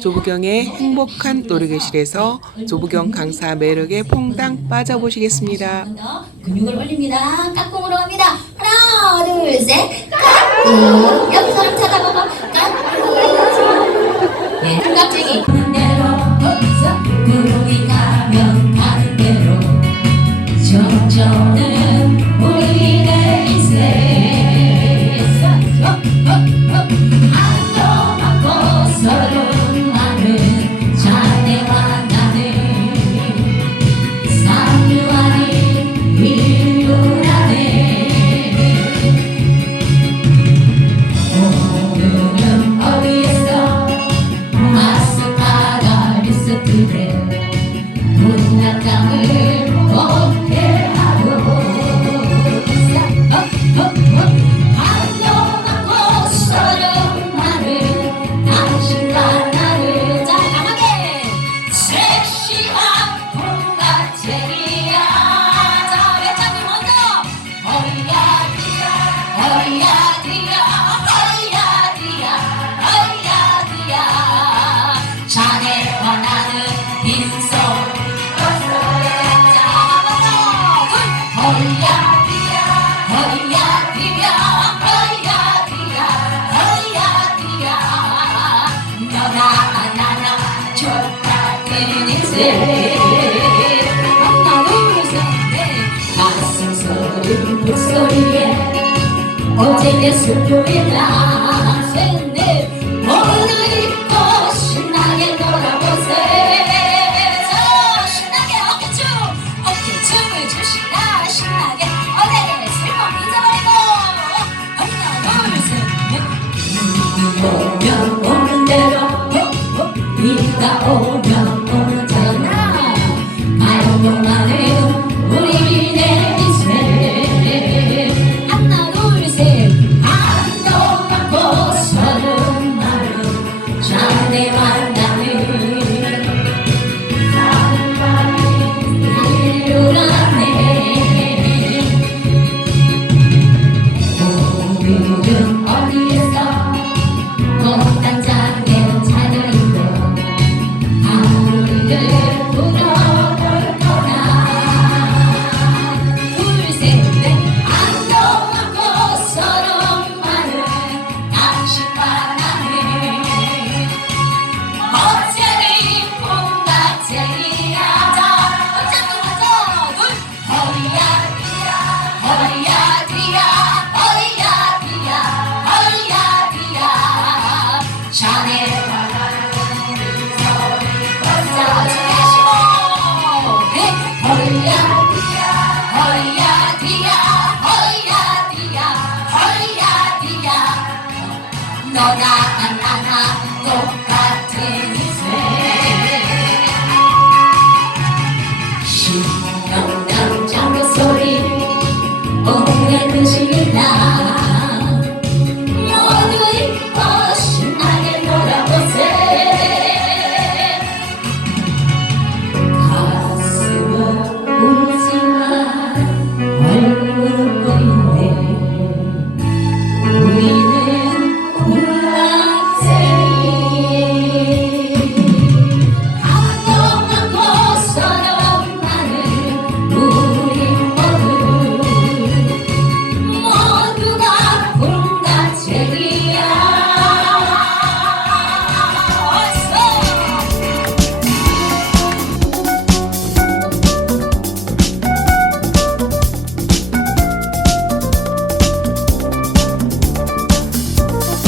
조부경의 행복한 노르개실에서 조부경 강사 매력에 퐁당 빠져보시겠습니다. 근육을 올립니다. 깍꿍으로 갑니다. 하나, 둘, 셋. 깍꿍. 옆 사람 찾아봐봐. 깍꿍. 네, 깍쟁이. 목소리에 어제 내 수요일 낮에내 오늘이 또 신나게 놀아보세요 신나게 어깨춤 어깨춤을 추시나 신나게 어제 슬픔 잊어버리고 하나 둘셋넷 눈이 오면 오는 대로 비가 오 너나 나나 똑같은 인생 신경 남자 목소리 오늘 그 시나